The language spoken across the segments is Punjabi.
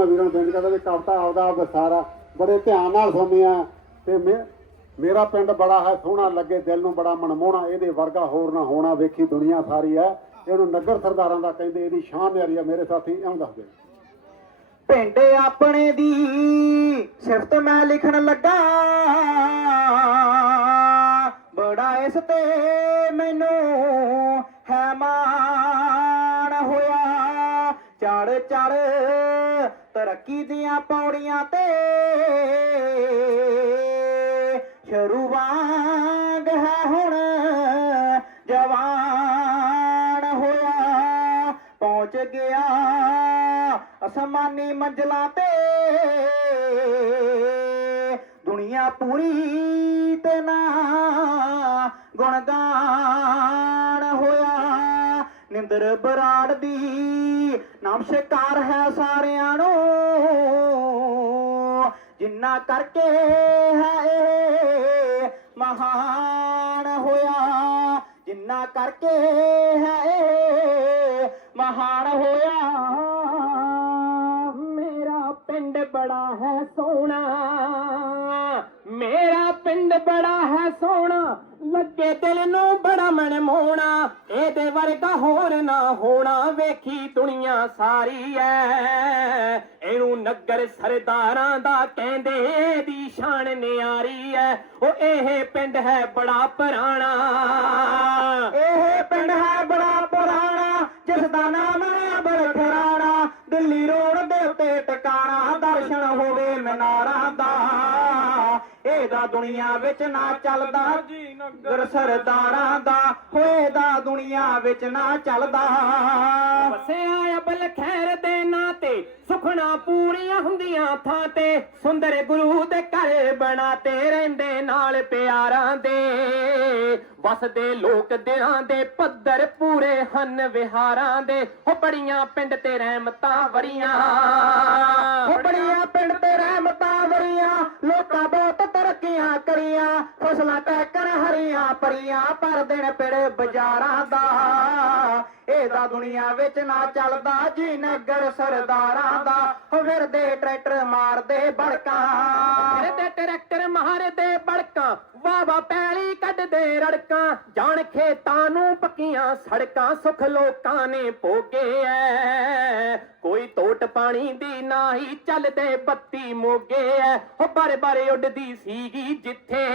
ਮੈਂ ਵੀਰਾਂ ਨੂੰ ਬੇਨਤੀ ਕਰਦਾ ਵੀ ਕਵਿਤਾ ਆਪਦਾ ਆਪ ਬੜੇ ਧਿਆਨ ਨਾਲ ਸੁਣਨੀ ਤੇ ਮੇਰਾ ਪਿੰਡ ਬੜਾ ਹੈ, ਸੋਹਣਾ ਲੱਗੇ, ਦਿਲ ਨੂੰ ਬੜਾ ਮਨਮੋਹਣਾ, ਇਹਦੇ ਵਰਗਾ ਹੋਰ ਨਾ ਹੋਣਾ, ਵੇਖੀ ਦੁਨੀਆ ਸਾਰੀ ਹੈ। ਇਹਨੂੰ ਨਗਰ ਸਰਦਾਰਾਂ ਦਾ ਕਹਿੰਦੇ, ਇਹਦੀ ਸ਼ਾਨ ਨਿਆਰੀ ਆ, ਮੇਰੇ ਸਾਥੀ, ਇਉਂ ਦੱਸਦੇ ਪਿੰਡ ਆਪਣੇ ਦੀ ਸਿਫਤ ਮੈਂ ਲਿਖਣ ਲੱਗਾ। ਬੜਾ ਇਸ ਤੇ ਮੈਨੂੰ ਹੈ ਮਾਣ ਹੋਇਆ। ਚੜ ਚੜ ਤਰੱਕੀ ਦੀਆਂ ਪੌੜੀਆਂ ਤੇ ਸ਼ਰੂ ਵਾਂਗ ਹੈ ਹੁਣ ਜਵਾਨ ਹੋਇਆ, ਪਹੁੰਚ ਗਿਆ ਅਸਮਾਨੀ ਮੰਜ਼ਲਾਂ ਤੇ। ਦੁਨੀਆ ਪੂਰੀ ਤੇ ਨਾ ਗੁਣਗਾਨ ਹੋਇਆ, ਨਿੰਦਰ ਬਰਾੜ ਦੀ ਨਾਮ ਹੈ ਸਾਰਿਆਂ ਨੂੰ, ਜਿੰਨਾ ਕਰਕੇ ਹੈ ਇਹ ਮਹਾਨ ਹੋਇਆ, ਜਿੰਨਾ ਕਰਕੇ ਹੈ ਇਹ ਮਹਾਨ ਹੋਇਆ। ਮੇਰਾ ਪਿੰਡ ਬੜਾ ਹੈ ਸੋਹਣਾ ਪਿੰਡ ਬੜਾ ਹੈ ਸੋਹਣਾ, ਲੱਗੇ ਦਿਲ ਨੂੰ ਬੜਾ ਮਨਮੋਹਣਾ ਇਹਦੇ ਵਰਗਾ ਹੋਰ ਨਾ ਹੋਣਾ, ਵੇਖੀ ਦੁਨੀਆ ਸਾਰੀ ਐ। ਇਹਨੂੰ ਨਗਰ ਸਰਦਾਰਾਂ ਦਾ ਕਹਿੰਦੇ, ਇਹਦੀ ਸ਼ਾਨ ਨਿਆਰੀ ਐ। ਉਹ ਇਹ ਪਿੰਡ ਹੈ ਬੜਾ ਪੁਰਾਣਾ। ਇਹ ਪਿੰਡ ਹੈ ਬੜਾ ਪੁਰਾਣਾ ਜਿਸ ਦਾ ਨਾਮ ਹੈ ਬਲਖਰਾਣਾ। ਦਿੱਲੀ ਰੋਡ ਦੇ ਉੱਤੇ ਟਿਕਾਣਾ, ਦਰਸ਼ਨ ਹੋਵੇ ਮਨਾਰਾਂ ਇਹਦਾ ਦੁਨੀਆ ਵਿੱਚ ਨਾ ਚੱਲਦਾ। ਜੀ ਨਗਰ ਸਰਦਾਰਾਂ ਦਾ ਹੋਏਦਾ ਦੁਨੀਆ ਵਿੱਚ ਨਾ ਚੱਲਦਾ। ਵਸਿਆ ਅਬਲ ਖੈਰ ਦੇ ਨਾਂ ਤੇ ਸੁਖਣਾ ਪੂਰੀਆਂ ਹੁੰਦੀਆਂ ਥਾਂ ਤੇ। ਸੁੰਦਰ ਗੁਰੂ ਦੇ ਘਰ ਬਣਾਤੇ ਰਹਿੰਦੇ ਨਾਲ ਪਿਆਰਾਂ ਦੇ। ਵਸਦੇ ਲੋਕ ਦਿਲਾਂ ਦੇ ਪੱਧਰ ਪੂਰੇ ਹਨ ਵਿਹਾਰਾਂ ਦੇ। ਹੋ ਬੜੀਆਂ ਪਿੰਡ ਤੇ ਰਹਿਮਤਾਂ ਵਰੀਆਂ। ਹੋ ਬੜੀਆਂ ਪਿੰਡ ਤੇ ਰਹਿਮਤਾਂ ਵਰੀਆਂ। ਲੋਕਾਂ Yeah. ਕਰੀਆਂ ਫਸਲਾਂ ਟੈਕਰ ਹਰੀਆਂ ਪਰੀਆਂ ਪਰ ਦਿਨ ਪਿੜ ਬਾਜ਼ਾਰਾਂ ਦਾ। ਇਹਦਾ ਦੁਨੀਆ ਵਿੱਚ ਨਾ ਚੱਲਦਾ ਜੀ ਨਗਰ ਸਰਦਾਰਾਂ ਦਾ। ਹੋ ਫਿਰਦੇ ਟਰੈਕਟਰ ਮਾਰਦੇ ਬੜਕਾਂ। ਫਿਰਦੇ ਟਰੈਕਟਰ ਮਾਰਦੇ ਬੜਕਾਂ, ਵਾਹ ਪੈਲੀ ਕੱਢਦੇ ਰੜਕਾਂ। ਜਾਣ ਖੇਤਾਂ ਨੂੰ ਪੱਕੀਆਂ ਸੜਕਾਂ, ਸੁਖ ਲੋਕਾਂ ਨੇ ਭੋਗੇ ਐ। ਕੋਈ ਟੋਟ ਪਾਣੀ ਦੀ ਨਹੀਂ ਚੱਲਦੇ ਬੱਤੀ ਮੋਗੇ ਐ। ਹੋ ਬਾਰੇ ਬਾਰੇ ਉੱਡਦੀ ਸੀਗੀ ਜਿੱਥੇ।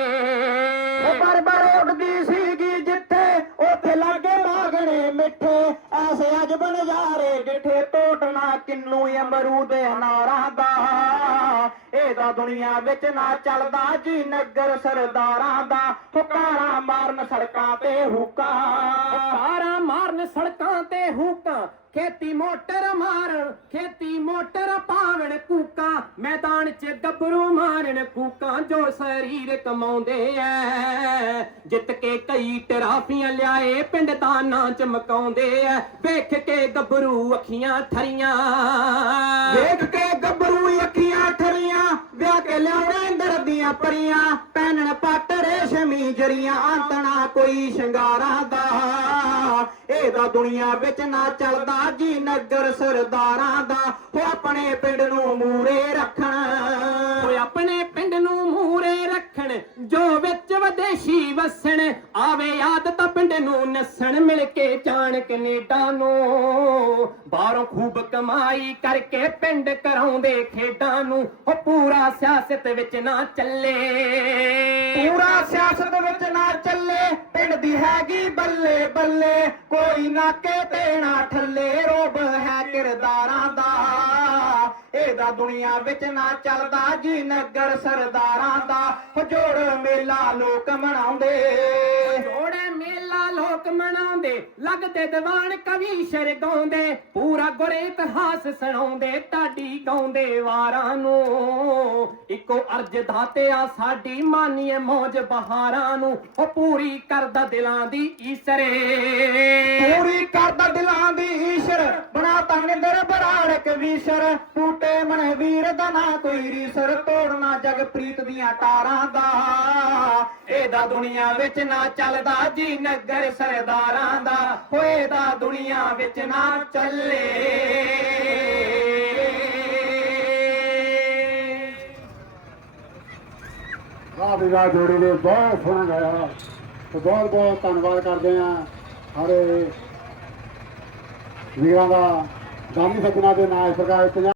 ਉਹ ਬਾਰੇ ਬਾਰੇ ਉੱਡਦੀ ਸੀਗੀ ਜਿੱਥੇ ਉੱਥੇ ਲਾਗੇ ਬਾਗਣੇ ਮਿੱਠੇ। ਐਸੇ ਅੱਜ ਬਨਜਾਰੇ ਡਿਠੇ ਟੋਟਣਾ ਕਿੰਨੂ ਅਮਰੂਦ ਅਨਾਰਾਂ ਦਾ। ਇਹਦਾ ਦੁਨੀਆ ਵਿੱਚ ਨਾ ਚੱਲਦਾ ਜੀ ਨਗਰ ਸਰਦਾਰਾਂ ਦਾ। ਹੁਕਾਰਾ ਮਾਰਨ ਸੜਕਾਂ ਤੇ ਹੁਕਾ ਹੁਕਾਰਾ ਮਾਰਨ ਸੜਕਾਂ ਤੇ ਹੁਕਾ ਖੇਤੀ ਮੋਟਰ ਮਾਰਨ ਖੇਤੀ ਮੋਟਰ ਪਾਵਣ ਕੂਕਾਂ। ਮੈਦਾਨ 'ਚ ਗੱਭਰੂ ਮਾਰਨ ਕੂਕਾਂ, ਜੋ ਸਰੀਰ ਕਮਾਉਂਦੇ ਐ। ਜਿੱਤ ਕੇ ਕਈ ਟਰਾਫੀਆਂ ਲਿਆਏ, ਪਿੰਡ ਦਾ ਨਾਂ ਚਮਕਾਉਂਦੇ ਐ। ਵੇਖ ਕੇ ਗੱਭਰੂ ਅੱਖੀਆਂ ਥਰੀਆਂ ਵੇਖ ਕੇ ਦੀਆਂ ਪਰੀਆਂ ਪੈਣਨ ਪੱਟ ਰੇਸ਼ਮੀ ਜਰੀਆਂ, ਆਂਤਣਾ ਕੋਈ ਸ਼ਿੰਗਾਰਾਂ ਦਾ। ਇਹਦਾ ਦੁਨੀਆ ਵਿੱਚ ਨਾ ਚੱਲਦਾ ਜੀ ਨਗਰ ਸਰਦਾਰਾਂ ਦਾ। ਉਹ ਆਪਣੇ ਪਿੰਡ ਨੂੰ ਮੂਰੇ ਰੱਖਣ ਕੈਨੇਡਾ ਨੂੰ। ਬਾਹਰੋਂ ਖੂਬ ਕਮਾਈ ਕਰਕੇ ਪਿੰਡ ਕਰਾਉਂਦੇ ਖੇਡਾਂ ਨੂੰ। ਉਹ ਪੂਰਾ ਸਿਆਸਤ ਵਿੱਚ ਨਾ ਚੱਲੇ। ਪੂਰਾ ਸਿਆਸਤ ਵਿੱਚ ਨਾ ਚੱਲੇ। ਪਿੰਡ ਦੀ ਹੈਗੀ ਬੱਲੇ ਬੱਲੇ। ਕੋਈ ਨਾਕੇ ਤੇ ਨਾ ਠੱਲੇ। ਰੋਬ ਹੈ ਕਿਰਦਾਰਾਂ ਦਾ। ਇਹਦਾ ਦੁਨੀਆ ਵਿੱਚ ਨਾ ਚੱਲਦਾ ਜੀ ਨਗਰ ਸਰਦਾਰਾਂ ਦਾ। ਹਜੋੜ ਮੇਲਾ ਲੋਕ ਮਨਾਉਂਦੇ। ਜੋੜੇ ਮੇਲਾ ਲੋਕ ਮਨਾਉਂਦੇ, ਲੱਗਦੇ ਦੀਵਾਨ ਕਵੀ ਸ਼ਰ ਗਾਉਂਦੇ, ਪੂਰਾ ਗੁਰੇ ਇਤਿਹਾਸ ਸੁਣਾਉਂਦੇ, ਢਾਡੀ ਗਾਉਂਦੇ ਵਾਰਾਂ ਨੂੰ। ਇੱਕੋ ਅਰਜ ਦਾਤੇ ਸਾਡੀ ਮਾਨੀਏ ਮੌਜ ਬਹਾਰਾਂ ਨੂੰ, ਉਹ ਪੂਰੀ ਕਰਦਾ ਦਿਲਾਂ ਦੀ ਈਸਰੇ। ਪੂਰੀ ਕਰਦਾ ਦਿਲਾਂ ਦੀ ਈਸ਼ਰ, ਬਣਾ ਤਾਂ ਨਿੰਦਰ ਬਰਾੜ ਕਵੀਸ਼ਰ। ਟੂਟੇ ਮਨ ਵੀਰ ਦਾ ਨਾ ਕੋਈ ਰੀਸਰ ਤੋੜਨਾ ਜਗਪ੍ਰੀਤ ਦੀਆਂ ਤਾਰਾਂ ਦਾ। ਇਹਦਾ ਦੁਨੀਆ ਵਿੱਚ ਨਾ ਚੱਲਦਾ ਜੀ ਨਗਰ ਯਾਰ ਸਰਦਾਰਾਂ ਦਾ ਹੋਏ ਦਾ ਦੁਨੀਆ ਵਿੱਚ ਨਾ ਚੱਲੇ। ਵਾਹ ਵੀ ਜੋੜੀ ਦੇ ਬਹੁਤ ਸੋਹਣਾ ਤੇ ਬਹੁਤ ਬਹੁਤ ਧੰਨਵਾਦ ਕਰਦੇ ਆ ਸਾਰੇ ਵੀਰਾਂ ਦਾ ਗਾਮੀ ਸੱਜਣਾ ਦੇ ਨਾਲ ਇਸ ਪ੍ਰਕਾਰ